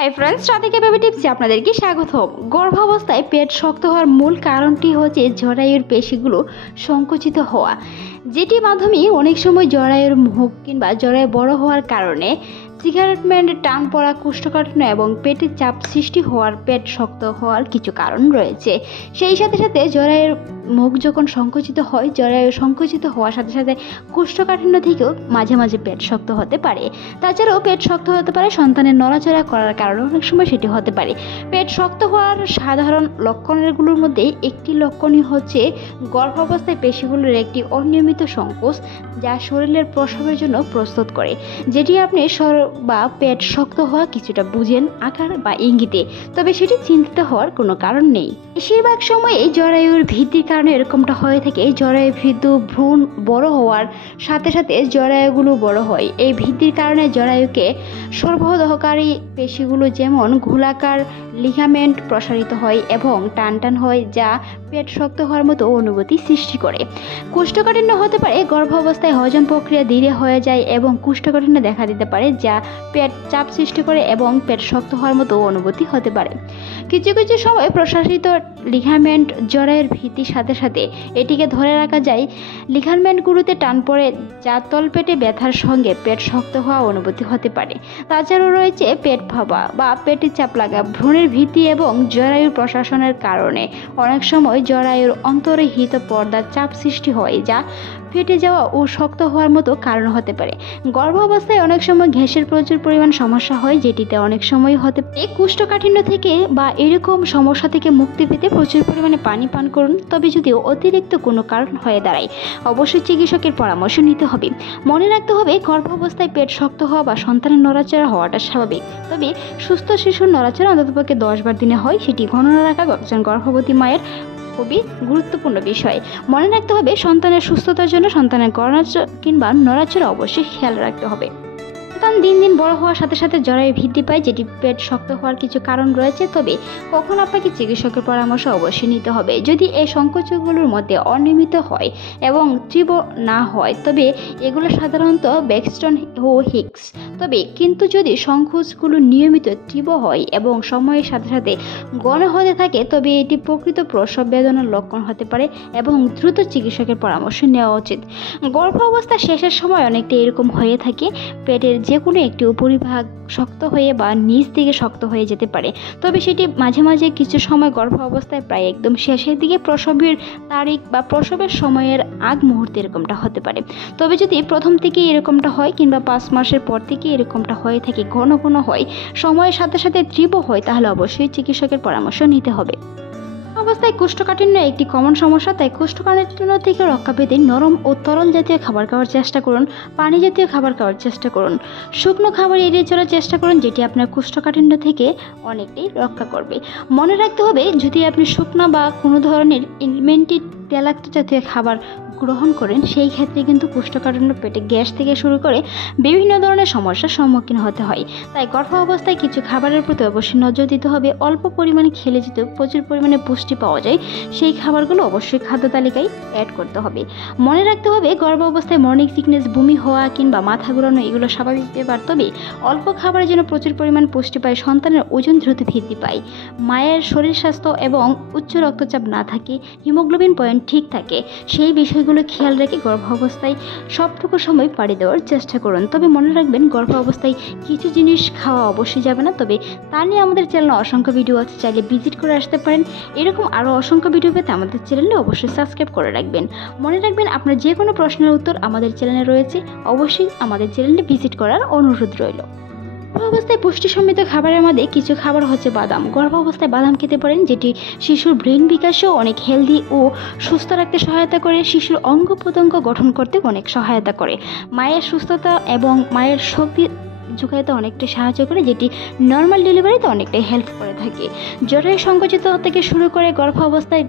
Hi friends, Radhika baby টিপসে আপনাদেরকে স্বাগত। গর্ভাবস্থায় পেট শক্ত হওয়ার মূল কারণটি হচ্ছে জরায়ুর পেশিগুলো সংকুচিত হওয়া, যেটির মাধ্যমে অনেক সময় জরায়ুর মুখ কিংবা জরায়ু বড় হওয়ার কারণে সিগারেটমেন্ট, টান পড়া, কোষ্ঠকাঠিন্য এবং পেটের চাপ সৃষ্টি হওয়ার পেট শক্ত হওয়ার কিছু কারণ রয়েছে। সেই সাথে সাথে জরায়ুর মুখ যখন সংকুচিত হয়, জরায়ু সংকুচিত হওয়ার সাথে সাথে কোষ্ঠকাঠিন্য থেকেও মাঝে মাঝে পেট শক্ত হতে পারে। তাছাড়াও পেট শক্ত হতে পারে সন্তানের নড়াচড়া করার কারণে, অনেক সময় সেটি হতে পারে। পেট শক্ত হওয়ার সাধারণ লক্ষণগুলোর মধ্যে একটি লক্ষণই হচ্ছে গর্ভাবস্থায় পেশিগুলোর একটি অনিয়মিত সংকোচ, যা শরীরের প্রসবের জন্য প্রস্তুত করে, যেটি আপনি বা পেট শক্ত হওয়া কিছুটা বুঝেন আকার বা ইঙ্গিতে, তবে সেটি চিন্তিত হওয়ার কোনো কারণ নেই। বেশিরভাগ সময়ে জরায়ুর ভিত্তির কারণে এরকমটা হয়ে থাকে। জরায়ু ভিত্তি ভ্রূণ বড় হওয়ার সাথে সাথে জরায়ুগুলো বড় হয়। এই ভিত্তির কারণে জরায়ুকে সরবরাহকারী পেশিগুলো যেমন গোলাকার লিগামেন্ট প্রসারিত হয় এবং টান হয়, যা পেট শক্ত হওয়ার মতো অনুভূতি সৃষ্টি করে। কোষ্ঠকাঠিন্য হতে পারে। গর্ভাবস্থায় হজম প্রক্রিয়া ধীরে হয়ে যায় এবং কোষ্ঠকাঠিন্য দেখা দিতে পারে, যা পেট চাপ সৃষ্টি করে এবং পেট শক্ত হওয়ার মতো অনুভূতি হতে পারে। কিছু কিছু সময় প্রসারিত লিগামেন্ট জরায়ুর ভিত্তির সাথে সাথে এটিকে ধরে রাখা যায়। লিগামেন্টগুলোতে টান পড়ে, যা তলপেটে ব্যথার সঙ্গে পেট শক্ত হওয়া অনুভূতি হতে পারে। তাছাড়াও রয়েছে পেট ফাঁপা বা পেটে চাপ লাগা। ভ্রূণের ভিত্তি এবং জরায়ুর প্রশাসনের কারণে অনেক সময় জরায়ুর অন্তর্হিত পর্দার চাপ সৃষ্টি হয়, যা ফেটে যাওয়া ও শক্ত হওয়ার মতো কারণ হতে পারে। গর্ভাবস্থায় অনেক সময় গ্যাসের প্রচুর পরিমাণ সমস্যা হয়, যেটিতে অনেক সময় হতে পারে। কোষ্ঠকাঠিন্য থেকে বা এরকম সমস্যা থেকে মুক্তি পেতে প্রচুর পরিমাণে পানি পান করুন। তবে যদি অতিরিক্ত কোনো কারণ হয়ে দাঁড়ায়, অবশ্যই চিকিৎসকের পরামর্শ নিতে হবে। মনে রাখতে হবে, গর্ভাবস্থায় পেট শক্ত হওয়া বা সন্তানের নড়াচড়া হওয়াটা স্বাভাবিক, তবে সুস্থ শিশুর নড়াচড়া অন্ততপক্ষে 10 বার দিনে হয়, সেটি গণনা রাখা একজন গর্ভবতী মায়ের খুবই গুরুত্বপূর্ণ বিষয়। মনে রাখতে হবে, সন্তানের সুস্থতার জন্য সন্তানের গণনা কিংবা নড়াচড়া অবশ্যই খেয়াল রাখতে হবে। সন্তান দিন দিন বড় হওয়ার সাথে সাথে জরায়ু বৃদ্ধি পায়, যেটি পেট শক্ত হওয়ার কিছু কারণ রয়েছে, তবে কখন আপনাকে চিকিৎসকের পরামর্শ অবশ্যই নিতে হবে। যদি এই সংকোচগুলোর মধ্যে অনিয়মিত হয় এবং তীব্র না হয়, তবে এগুলো সাধারণত ব্যাক্সটন ও হিক্স। কিন্তু যদি সংকোচগুলো নিয়মিত তীব্র হয় এবং সময়ের সাথে সাথে ঘন হতে থাকে, তবে এটি প্রকৃত প্রসব বেদনার লক্ষণ হতে পারে এবং দ্রুত চিকিৎসকের পরামর্শ নেওয়া উচিত। গর্ভাবস্থার শেষের সময় অনেকটা এরকম হয়ে থাকে। পেটের যে কোনো একটি উপরিভাগ শক্ত হয়ে বা নিচ দিকে শক্ত হয়ে যেতে পারে, তবে সেটি মাঝে মাঝে কিছু সময় গর্ভাবস্থায় প্রায় একদম শেষের দিকে প্রসবের তারিখ বা প্রসবের সময়ের আগ মুহূর্তে এরকমটা হতে পারে। তবে যদি প্রথম থেকে এরকমটা হয় কিংবা 5 মাসের পর থেকে এরকমটা হয়ে থাকে, ঘন ঘন হয়, সময়ের সাথে সাথে তীব্র হয়, তাহলে অবশ্যই চিকিৎসকের পরামর্শ নিতে হবে। অবস্থায় কোষ্ঠকাঠিন্য একটি কমন সমস্যা, তাই কোষ্ঠকাঠিন্য থেকে রক্ষা পেতে নরম ও তরল জাতীয় খাবার খাওয়ার চেষ্টা করুন। পানি জাতীয় খাবার খাওয়ার চেষ্টা করুন। শুকনো খাবার এড়িয়ে চলার চেষ্টা করুন, যেটি আপনার কোষ্ঠকাঠিন্য থেকে অনেকটাই রক্ষা করবে। মনে রাখতে হবে, যদি আপনি শুকনো বা কোনো ধরনের এলিমেন্টেড তেলাক্ত জাতীয় খাবার গ্রহণ করেন, সেই ক্ষেত্রে কিন্তু কোষ্ঠকাঠিন্য, পেটে গ্যাস থেকে শুরু করে বিভিন্ন ধরনের সমস্যার সম্মুখীন হতে হয়। তাই গর্ভ অবস্থায় কিছু খাবারের প্রতি অবশ্যই নজর দিতে হবে। অল্প পরিমাণে খেলে যেতে প্রচুর পরিমাণে পুষ্টি পাওয়া যায়, সেই খাবারগুলো অবশ্যই খাদ্য তালিকায় অ্যাড করতে হবে। মনে রাখতে হবে, গর্ভ অবস্থায় মর্নিং সিকনেস, বমি হওয়া কিংবা মাথা ঘোরানো এগুলো স্বাভাবিক ব্যাপার, তবে অল্প খাবারের জন্য প্রচুর পরিমাণ পুষ্টি পায়, সন্তানের ওজন দ্রুত বৃদ্ধি পায়, মায়ের শরীর স্বাস্থ্য এবং উচ্চ রক্তচাপ না থাকে, হিমোগ্লোবিন পয়েন্ট ঠিক থাকে, সেই বিষয়গুলো খেয়াল রেখে গর্ভ অবস্থায় সবটুকু সময় পাড়ি দেওয়ার চেষ্টা করুন। তবে মনে রাখবেন, গর্ভ অবস্থায় কিছু জিনিস খাওয়া অবশ্যই যাবে না, তবে তা নিয়ে আমাদের চ্যানেলে অসংখ্য ভিডিও আছে, চাইলে ভিজিট করে আসতে পারেন। এরকম আরও অসংখ্য ভিডিও পেতে আমাদের চ্যানেলে অবশ্যই সাবস্ক্রাইব করে রাখবেন। মনে রাখবেন, আপনার যে কোনো প্রশ্নের উত্তর আমাদের চ্যানেলে রয়েছে, অবশ্যই আমাদের চ্যানেলে ভিজিট করার অনুরোধ রইল। গর্ভাবস্থায় পুষ্টি সমৃদ্ধ খাবারের মধ্যে কিছু খাবার হচ্ছে বাদাম। গর্ভাবস্থায় বাদাম খেতে পারেন, যেটি শিশুর ব্রেন বিকাশেও অনেক হেলদি ও সুস্থ রাখতে সহায়তা করে, শিশুর অঙ্গ প্রত্যঙ্গ গঠন করতে অনেক সহায়তা করে, মায়ের সুস্থতা এবং মায়ের শক্তি যোগাইতে অনেকটা সাহায্য করে, যেটি নর্মাল ডেলিভারিতে অনেকটাই হেল্প করে থাকে। জরায়ু সংকুচিত থেকে শুরু করে গর্ভাবস্থায়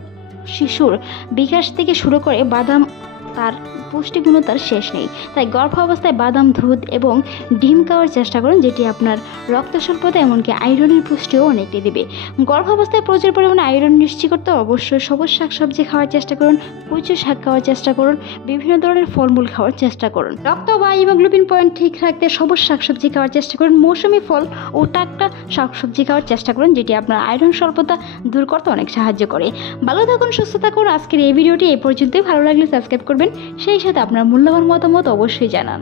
শিশুর বিকাশ থেকে শুরু করে বাদাম তার পুষ্টিগুণও তার শেষ নেই। তাই গর্ভাবস্থায় বাদাম, দুধ এবং ডিম খাওয়ার চেষ্টা করুন, যেটি আপনার রক্ত স্বল্পতা এমনকি আয়রনের পুষ্টিও অনেকটাই দেবে। গর্ভাবস্থায় প্রচুর পরিমাণে আয়রন নিশ্চিত করতে অবশ্যই সবুজ শাকসবজি খাওয়ার চেষ্টা করুন, কচু শাক খাওয়ার চেষ্টা করুন, বিভিন্ন ধরনের ফলমূল খাওয়ার চেষ্টা করুন। রক্ত বা হিমোগ্লোবিন পয়েন্ট ঠিক রাখতে সবুজ শাকসবজি খাওয়ার চেষ্টা করুন, মৌসুমি ফল ও টাটকা শাকসবজি খাওয়ার চেষ্টা করুন, যেটি আপনার আয়রন স্বল্পতা দূর করতে অনেক সাহায্য করে। ভালো থাকুন, সুস্থ থাকুন। আজকের এই ভিডিওটি এই পর্যন্তই। ভালো লাগলে সাবস্ক্রাইব করবেন, সেই সাথে আপনার মূল্যবান মতামত অবশ্যই জানান।